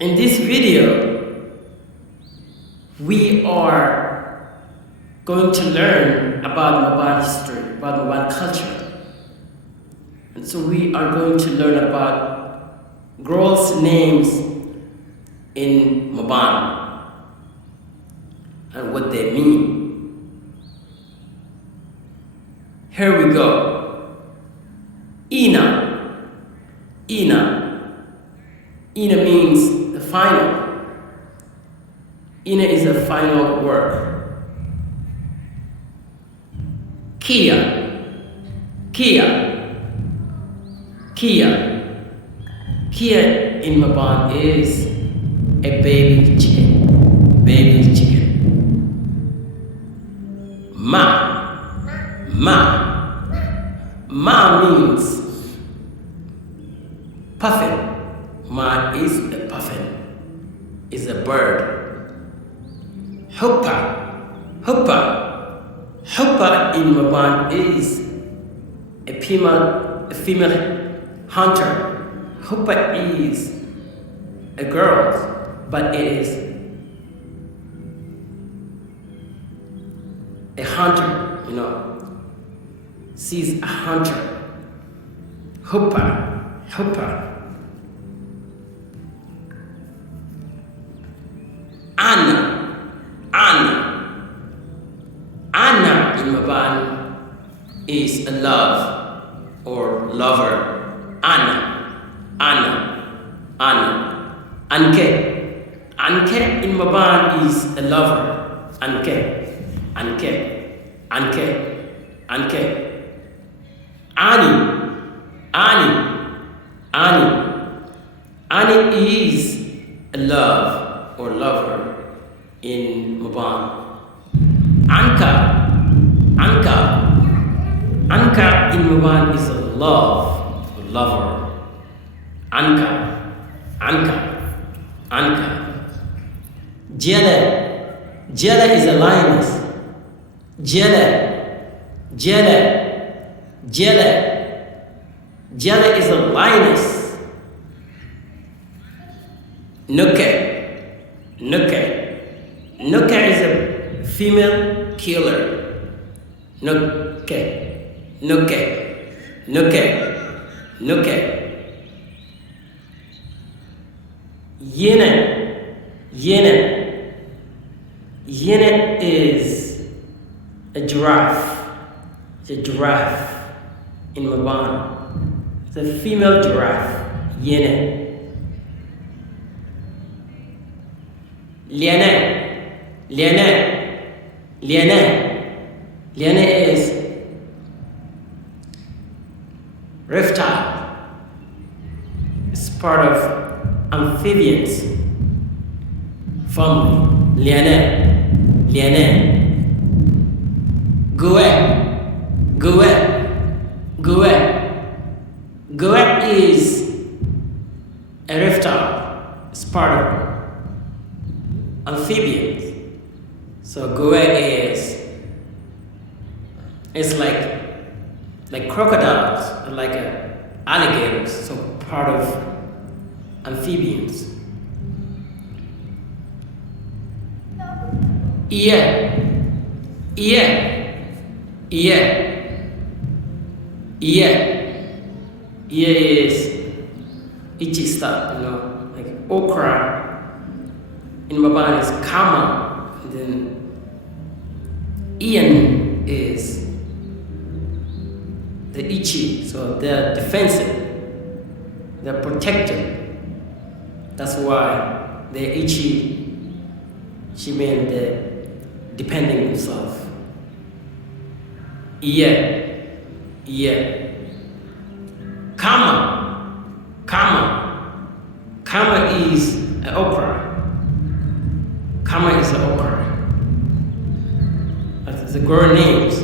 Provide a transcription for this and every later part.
In this video, we are going to learn about Mabaan history, about Mabaan culture. And so we are going to learn about girls' names in Mabaan and what they mean. Here we go. Ina. Ina means the final. Ina is a final word. Kia. Kia in Mabaan is a baby chicken. Ma means puffin. Ma is a puffin, is a bird. Huppa in Mabaan is a female hunter. Huppa is a girl, but it is a hunter, She's a hunter. Huppa. Anna in Mabaan is a love or lover. Anna. Anke in Mabaan is a lover. Anke. Ani is a love or lover in Mabaan. Anka in Mabaan is a love or lover. Anka. Jela is a lioness. Jela is a lioness. Nuke is a female killer. Nuke. Yene is a giraffe. It's a giraffe in Mabaan. It's a female giraffe. Yene. Liane is reptile. It's part of amphibians family. Liane. Goe is a reptile. It's part of amphibians. So goe is it's like crocodiles, like alligators, so part of amphibians. Yeah is itchy stuff, like okra in Mabaan is kama, and then Ian is the itchy, so they're defensive, they're protective. That's why they're itchy. She meant they're defending themselves. Kama is an okra. That's the girl names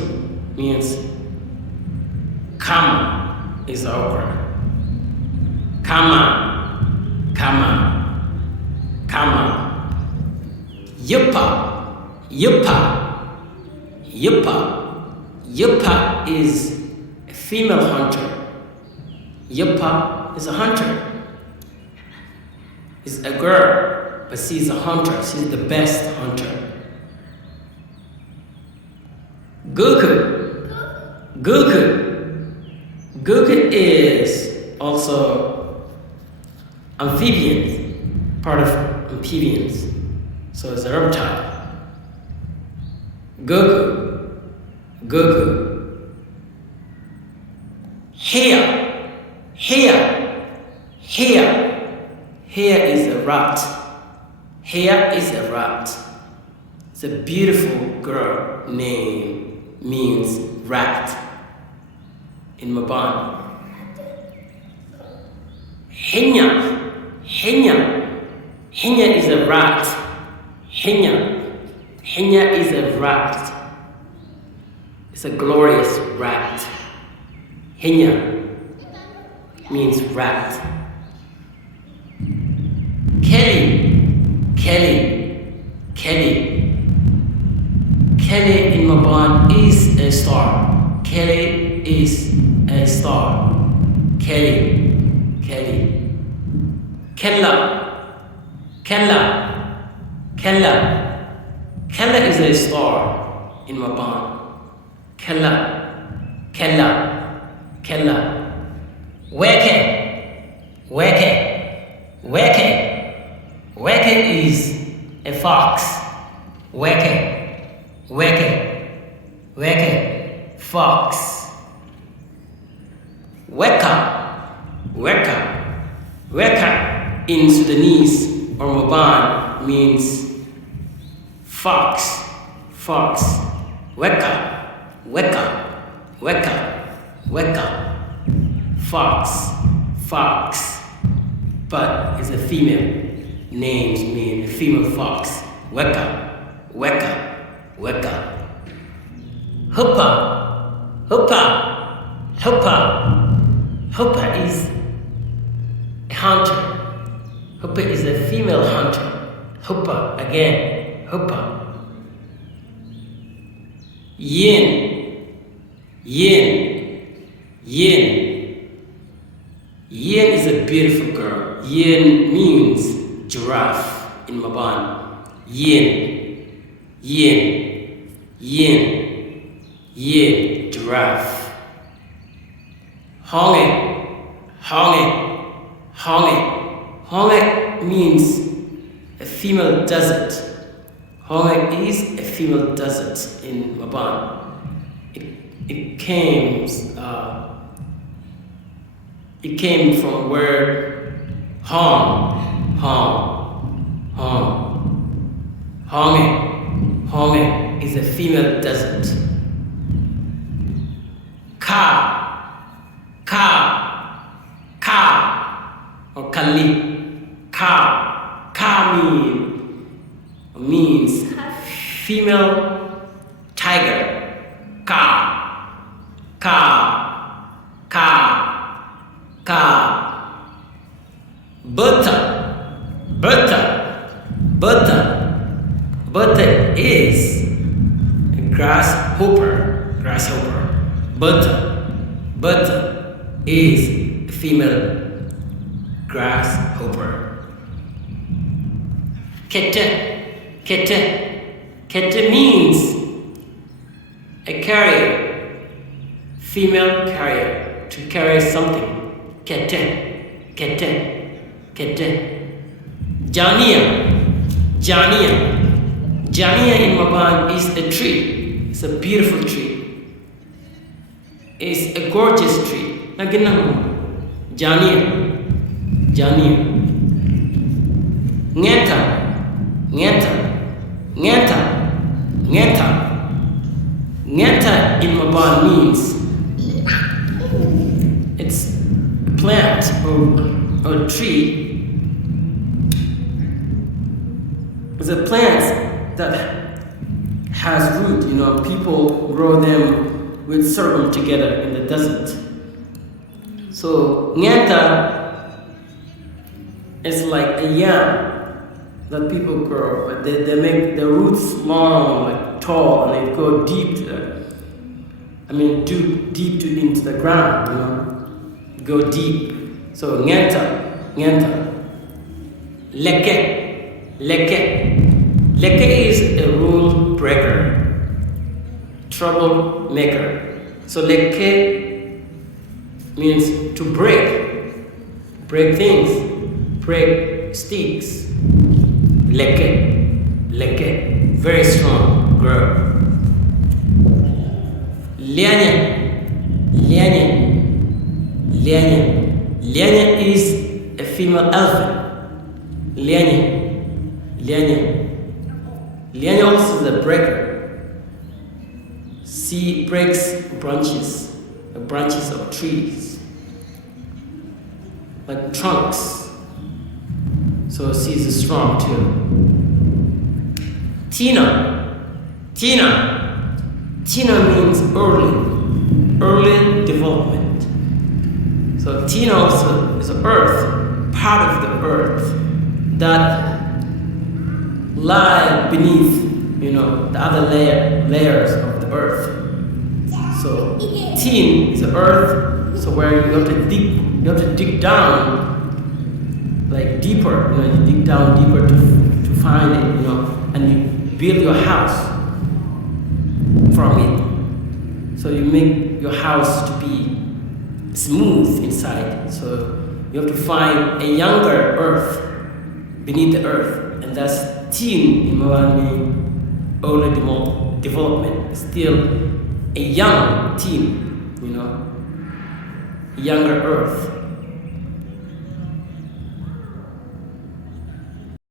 means Kama is okra. Kama. Yupa is a female hunter. Yupa is a hunter. is a girl, but she's a hunter. She's the best hunter. Goku. Goku. Goku is also amphibian, part of amphibians. So it's a reptile. Goku. Goku. Here. Here. Here. Here is a rat. Here is a rat. It's a beautiful girl name, means rat in Mabaan. Hinya. Hinya. Hinya is a rat. Hinya. Hinya is a rat. It's a glorious rat. Hinya means rat. Kelly. Kelly. Kelly. Kelly in Mabaan is a star. Kelly is a star. Kelly. Kelly. Kella. Kella. Kella. Kella is a star in Mabaan. Kella. Kella. Kella. Weke. Weke. Weke. Weke is a fox. Weke. Weke. Weke. Fox. Weka. Weka. Weka in Sudanese or Mabaan means fox. Fox. Weka. Weka. Weka. Weka. Fox. Fox. But it's a female. Names mean a female fox. Weka. Weka. Weka. Hoopa. Hoopa. Hoopa. Hoopa is a hunter. Hoopa is a female hunter. Hoopa again. Hoopa. Yin. Yin. Yin. Yin is a beautiful girl. Yin means giraffe in Mabaan. Yin. Yin. Yin. Yin. Giraffe. Honge. Honge. Honge. Honge means a female desert. Honge is a female desert in Mabaan. It came from word hong, hong, hong. Honge. Honge is a female desert. Ka. Ka. Ka. Or Kali. Ka. Ka means female tiger. Ka. Ka. Ka. Ka. Butter. Butter. Butter. Butter is a grasshopper. Grasshopper. Butter. Butter is a female grasshopper. Kete. Kete. Kete means a carrier. Female carrier. To carry something. Kete. Kete. Kete. Jania. Jania. Jania in Mabaan is a tree. It's a beautiful tree. It's a gorgeous tree. Jania. Jania. Ngeta. Ngeta. Ngeta. Ngeta. Ngeta in Mabaan means it's a plant or tree. It's a plant that has root, people grow them with sorghum together in the desert. So ngeta is like a yam that people grow, but they make the roots long, like tall, and they go deep into the ground, go deep. So ngeta. Leke. Leke. Leke is a rule breaker, troublemaker. So leke means to break things, break sticks. Leke, very strong girl. Lianya is a female elephant. Lianya also is a breaker. She breaks branches of trees, like trunks. So she's strong too. Tina means early development. So Tina also is earth, part of the earth that lie beneath, the other layers of the earth. So tin is earth, so where you have to dig down, like deeper, you dig down deeper to find it, and you build your house from it. So you make your house to be smooth inside. So you have to find a younger earth beneath the earth, and that's tin in Mabaan meaning early development. Still a young tin, younger earth.